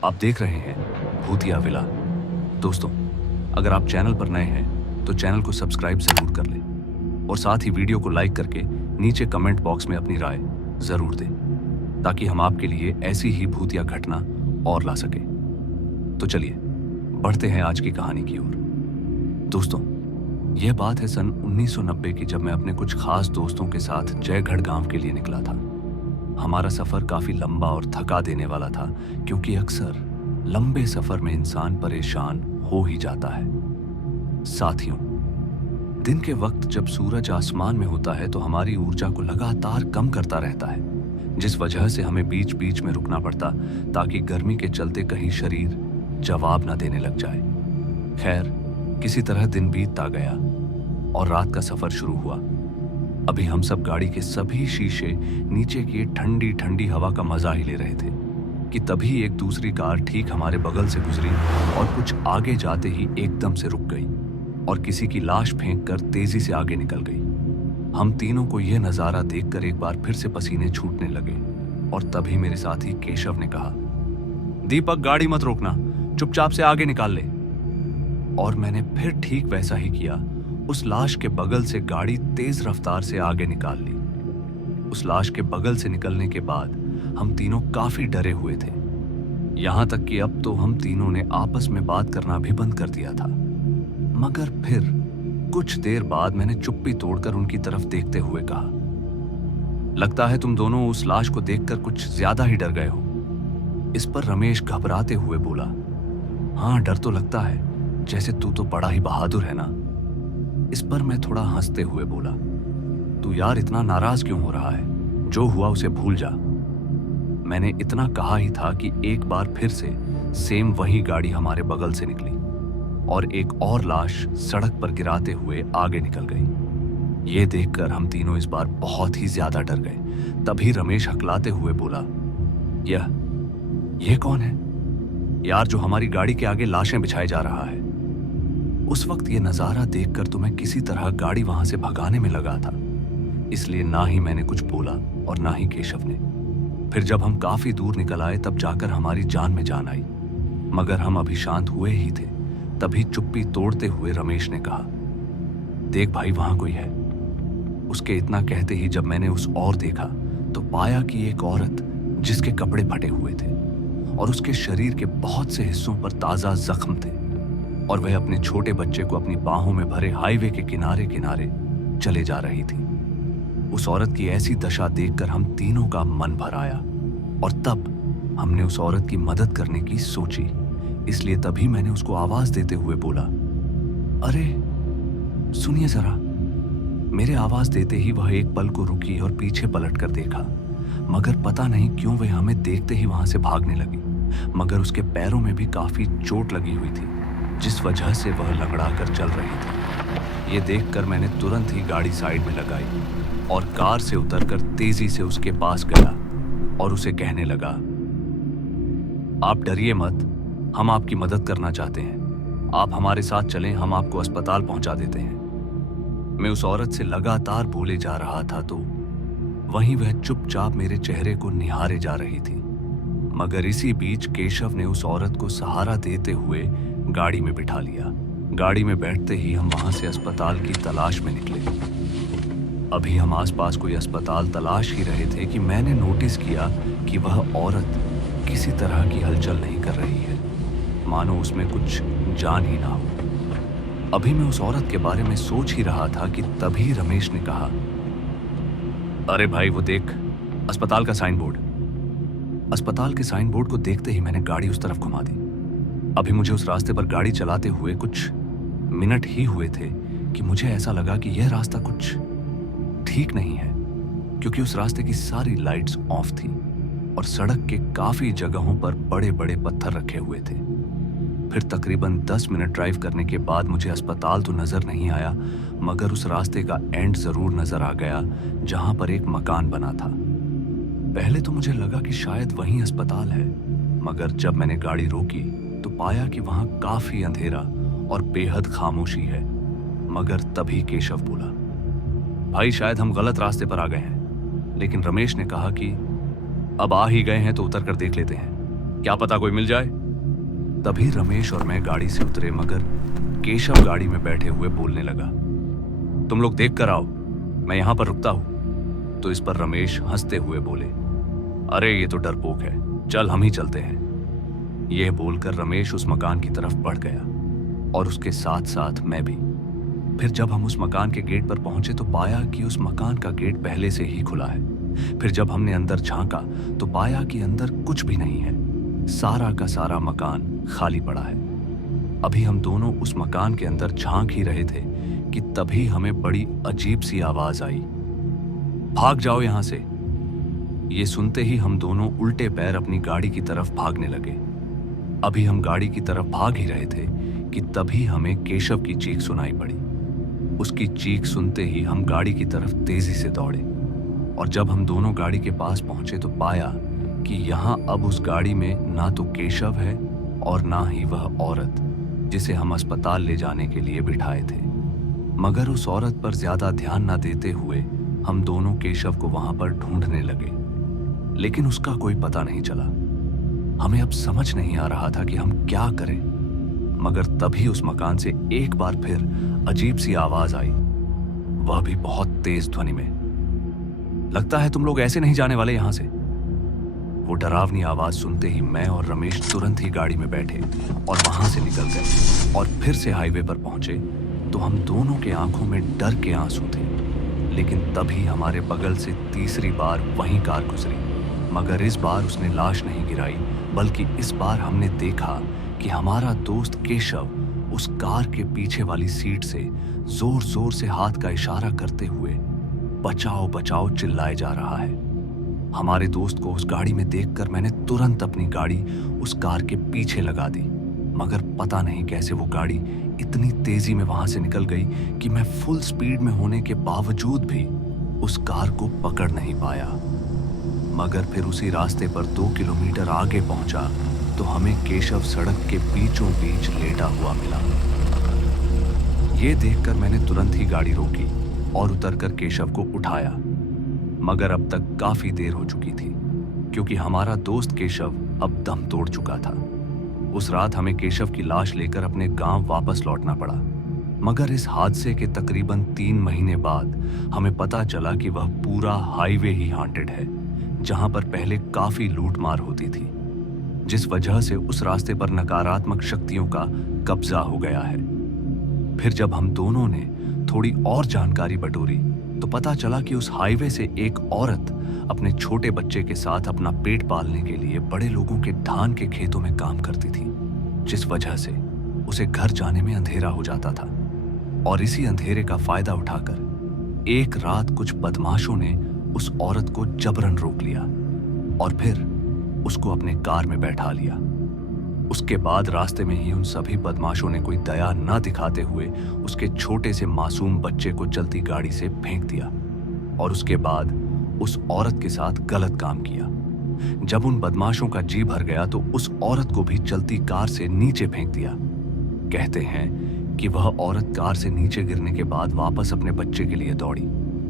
आप देख रहे हैं भूतिया विला। दोस्तों, अगर आप चैनल पर नए हैं तो चैनल को सब्सक्राइब जरूर कर लें और साथ ही वीडियो को लाइक करके नीचे कमेंट बॉक्स में अपनी राय जरूर दें ताकि हम आपके लिए ऐसी ही भूतिया घटना और ला सके। तो चलिए बढ़ते हैं आज की कहानी की ओर। दोस्तों, यह बात है सन 1990 की, जब मैं अपने कुछ खास दोस्तों के साथ जयगढ़ गांव के लिए निकला था। हमारा सफर काफी लंबा और थका देने वाला था, क्योंकि अक्सर लंबे सफर में इंसान परेशान हो ही जाता है। साथियों, दिन के वक्त जब सूरज आसमान में होता है तो हमारी ऊर्जा को लगातार कम करता रहता है, जिस वजह से हमें बीच बीच में रुकना पड़ता ताकि गर्मी के चलते कहीं शरीर जवाब न देने लग जाए। खैर, किसी तरह दिन बीतता गया और रात का सफर शुरू हुआ। अभी हम सब गाड़ी के सभी शीशे नीचे की ठंडी ठंडी हवा का मजा ही ले रहे थे कि तभी एक दूसरी कार ठीक हमारे बगल से गुजरी और कुछ आगे जाते ही एकदम से रुक गई और किसी की लाश फेंक कर तेजी से आगे निकल गई। हम तीनों को यह नजारा देखकर एक बार फिर से पसीने छूटने लगे और तभी मेरे साथी केशव ने कहा, दीपक, गाड़ी मत रोकना, चुपचाप से आगे निकाल ले। और मैंने फिर ठीक वैसा ही किया। उस लाश के बगल से गाड़ी तेज रफ्तार से आगे निकाल ली। उस लाश के बगल से निकलने के बाद हम तीनों काफी डरे हुए थे, यहां तक कि अब तो हम तीनों ने आपस में बात करना भी बंद कर दिया था। मगर फिर कुछ देर बाद मैंने चुप्पी तोड़कर उनकी तरफ देखते हुए कहा, लगता है तुम दोनों उस लाश को देखकर कुछ ज्यादा ही डर गए हो। इस पर रमेश घबराते हुए बोला, हाँ, डर तो लगता है, जैसे तू तो बड़ा ही बहादुर है ना। इस पर मैं थोड़ा हंसते हुए बोला, तू यार इतना नाराज क्यों हो रहा है, जो हुआ उसे भूल जा। मैंने इतना कहा ही था कि एक बार फिर से सेम वही गाड़ी हमारे बगल से निकली और एक और लाश सड़क पर गिराते हुए आगे निकल गई। ये देखकर हम तीनों इस बार बहुत ही ज्यादा डर गए। तभी रमेश हकलाते हुए बोला, यह कौन है यार जो हमारी गाड़ी के आगे लाशें बिछाए जा रहा है। उस वक्त ये नजारा देखकर तो मैं किसी तरह गाड़ी वहां से भगाने में लगा था, इसलिए ना ही मैंने कुछ बोला और ना ही केशव ने। फिर जब हम काफी दूर निकल आए तब जाकर हमारी जान में जान आई, मगर हम अभी शांत हुए ही थे तभी चुप्पी तोड़ते हुए रमेश ने कहा, देख भाई, वहां कोई है। उसके इतना कहते ही जब मैंने उस ओर देखा तो पाया कि एक औरत जिसके कपड़े फटे हुए थे और उसके शरीर के बहुत से हिस्सों पर ताजा जख्म थे और वह अपने छोटे बच्चे को अपनी बाहों में भरे हाईवे के किनारे किनारे चले जा रही थी। उस औरत की ऐसी दशा देखकर हम तीनों का मन भर आया और तब हमने उस औरत की मदद करने की सोची। इसलिए तभी मैंने उसको आवाज देते हुए बोला, अरे सुनिए जरा। मेरे आवाज देते ही वह एक पल को रुकी और पीछे पलट कर देखा, मगर पता नहीं क्यों वह हमें देखते ही वहां से भागने लगी। मगर उसके पैरों में भी काफी चोट लगी हुई थी, जिस वजह से वह लंगड़ा कर चल रही थी। ये देखकर मैंने तुरंत ही गाड़ी साइड में लगाई और कार से उतरकर तेजी से उसके पास गया और उसे कहने लगा, आप डरिए मत, हम आपकी मदद करना चाहते हैं। आप हमारे साथ चलें, हम आपको अस्पताल पहुंचा देते हैं। मैं उस औरत से लगातार बोले जा रहा था तो वहीं वह चुपचाप मेरे चेहरे को निहारे जा रही थी। मगर इसी बीच केशव ने उस औरत को सहारा देते हुए गाड़ी में बिठा लिया। गाड़ी में बैठते ही हम वहां से अस्पताल की तलाश में निकले। अभी हम आसपास कोई अस्पताल तलाश ही रहे थे कि मैंने नोटिस किया कि वह औरत किसी तरह की हलचल नहीं कर रही है, मानो उसमें कुछ जान ही ना हो। अभी मैं उस औरत के बारे में सोच ही रहा था कि तभी रमेश ने कहा, अरे भाई, वो देख, अस्पताल का साइन बोर्ड। अस्पताल के साइन बोर्ड को देखते ही मैंने गाड़ी उस तरफ घुमा दी। अभी मुझे उस रास्ते पर गाड़ी चलाते हुए कुछ मिनट ही हुए थे कि मुझे ऐसा लगा कि यह रास्ता कुछ ठीक नहीं है, क्योंकि उस रास्ते की सारी लाइट्स ऑफ थी और सड़क के काफी जगहों पर बड़े बड़े पत्थर रखे हुए थे। फिर तकरीबन 10 मिनट ड्राइव करने के बाद मुझे अस्पताल तो नजर नहीं आया, मगर उस रास्ते का एंड जरूर नजर आ गया जहां पर एक मकान बना था। पहले तो मुझे लगा कि शायद वहीं अस्पताल है, मगर जब मैंने गाड़ी रोकी तो पाया कि वहां काफी अंधेरा और बेहद खामोशी है। मगर तभी केशव बोला, भाई, शायद हम गलत रास्ते पर आ गए हैं। लेकिन रमेश ने कहा कि अब आ ही गए हैं तो उतर कर देख लेते हैं। क्या पता कोई मिल जाए। तभी रमेश और मैं गाड़ी से उतरे, मगर केशव गाड़ी में बैठे हुए बोलने लगा, तुम लोग देख कर आओ, मैं यहां पर रुकता हूं। तो इस पर रमेश हंसते हुए बोले, अरे ये तो डरपोक है, चल हम ही चलते हैं। यह बोलकर रमेश उस मकान की तरफ बढ़ गया और उसके साथ साथ मैं भी। फिर जब हम उस मकान के गेट पर पहुंचे तो पाया कि उस मकान का गेट पहले से ही खुला है। फिर जब हमने अंदर झांका तो पाया कि अंदर कुछ भी नहीं है, सारा का सारा मकान खाली पड़ा है। अभी हम दोनों उस मकान के अंदर झांक ही रहे थे कि तभी हमें बड़ी अजीब सी आवाज आई, भाग जाओ यहां से। ये सुनते ही हम दोनों उल्टे पैर अपनी गाड़ी की तरफ भागने लगे। अभी हम गाड़ी की तरफ भाग ही रहे थे कि तभी हमें केशव की चीख सुनाई पड़ी। उसकी चीख सुनते ही हम गाड़ी की तरफ तेजी से दौड़े और जब हम दोनों गाड़ी के पास पहुंचे तो पाया कि यहां अब उस गाड़ी में ना तो केशव है और ना ही वह औरत जिसे हम अस्पताल ले जाने के लिए बिठाए थे। मगर उस औरत पर ज्यादा ध्यान न देते हुए हम दोनों केशव को वहां पर ढूंढने लगे, लेकिन उसका कोई पता नहीं चला। हमें अब समझ नहीं आ रहा था कि हम क्या करें। मगर तभी उस मकान से एक बार फिर अजीब सी आवाज आई, वह भी बहुत तेज ध्वनि में, लगता है तुम लोग ऐसे नहीं जाने वाले यहां से। वो डरावनी आवाज सुनते ही मैं और रमेश तुरंत ही गाड़ी में बैठे और वहां से निकल गए और फिर से हाईवे पर पहुंचे तो हम दोनों के आंखों में डर के आंसू थे। लेकिन तभी हमारे बगल से तीसरी बार वही कार गुजरी, मगर इस बार उसने लाश नहीं गिराई, बल्कि इस बार हमने देखा कि हमारा दोस्त केशव उस कार के पीछे वाली सीट से जोर जोर से हाथ का इशारा करते हुए बचाओ बचाओ चिल्लाए जा रहा है। हमारे दोस्त को उस गाड़ी में देखकर मैंने तुरंत अपनी गाड़ी उस कार के पीछे लगा दी, मगर पता नहीं कैसे वो गाड़ी इतनी तेजी में वहां से निकल गई कि मैं फुल स्पीड में होने के बावजूद भी उस कार को पकड़ नहीं पाया। मगर फिर उसी रास्ते पर 2 किलोमीटर आगे पहुंचा तो हमें केशव सड़क के बीचों बीच लेटा हुआ मिला। ये देखकर मैंने तुरंत ही गाड़ी रोकी और उतरकर केशव को उठाया, मगर अब तक काफी देर हो चुकी थी क्योंकि हमारा दोस्त केशव अब दम तोड़ चुका था। उस रात हमें केशव की लाश लेकर अपने गांव वापस लौटना पड़ा, मगर इस हादसे के तकरीबन 3 महीने बाद हमें पता चला कि वह पूरा हाईवे ही हांटेड है, जहां पर पहले काफी लूटमार होती थी, जिस वजह से उस रास्ते पर नकारात्मक शक्तियों का कब्जा हो गया है। फिर जब हम दोनों ने थोड़ी और जानकारी बटोरी तो पता चला कि उस हाईवे से एक औरत अपने छोटे बच्चे के साथ अपना पेट पालने के लिए बड़े लोगों के धान के खेतों में काम करती थी, जिस वजह से उसे घर जाने में अंधेरा हो जाता था। और इसी अंधेरे का फायदा उठाकर एक रात कुछ बदमाशों ने उस औरत को जबरन रोक लिया और फिर उसको अपने कार में बैठा लिया। उसके बाद रास्ते में ही उन सभी बदमाशों ने कोई दया न दिखाते हुए उसके छोटे से मासूम बच्चे को चलती गाड़ी से फेंक दिया और उसके बाद उस औरत के साथ गलत काम किया। जब उन बदमाशों का जी भर गया तो उस औरत को भी चलती कार से नीचे फेंक दिया। कहते हैं कि वह औरत कार से नीचे गिरने के बाद वापस अपने बच्चे के लिए दौड़ी,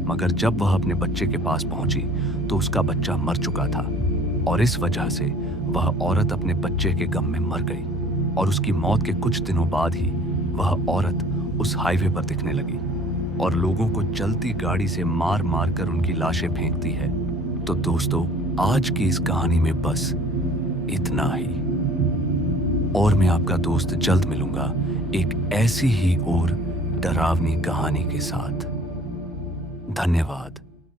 मगर जब वह अपने बच्चे के पास पहुंची तो उसका बच्चा मर चुका था और इस वजह से वह औरत अपने बच्चे के गम में मर गई और उसकी मौत के कुछ दिनों बाद ही वह औरत उस हाईवे पर दिखने लगी और लोगों को चलती गाड़ी से मार मार कर उनकी लाशें फेंकती है। तो दोस्तों, आज की इस कहानी में बस इतना ही, और मैं आपका दोस्त जल्द मिलूंगा एक ऐसी ही और डरावनी कहानी के साथ। धन्यवाद।